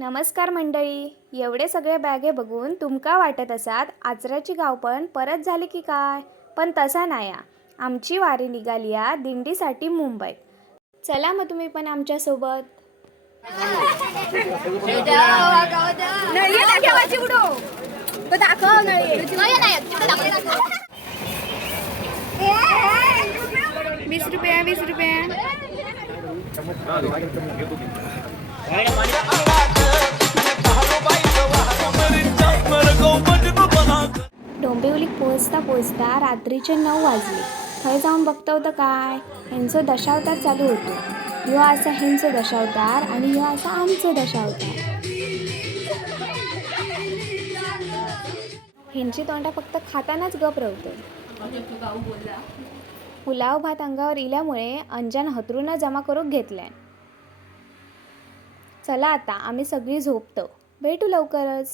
नमस्कार मंडळी. एवढे सगळे बॅगे बघून तुमका वाटत असात आचऱ्याची गावपण परत झाली की काय, पण तसा नाही. आमची वारी निघाली दिंडीसाठी मुंबईत. चला मग तुम्ही पण आमच्या सोबत. ₹20 ₹20. डोंबिवलीत पोहोचता रात्रीचे 9 वाजले. थंय जाऊन बघतो तर काय, ह्यांचो दशावतार चालू होतो. ह्यो असा ह्यांचो दशावतार आणि ह्यो असा आमचो दशावतार. ह्यांची तोंडा फक्त खातानाच गप रवतो. पुलाव भात अंगावर इल्यामुळे अंजन हतरूनच जमा करून घेतलाय. चला आता आम्ही सगळी झोपतो. भेटू लवकरच.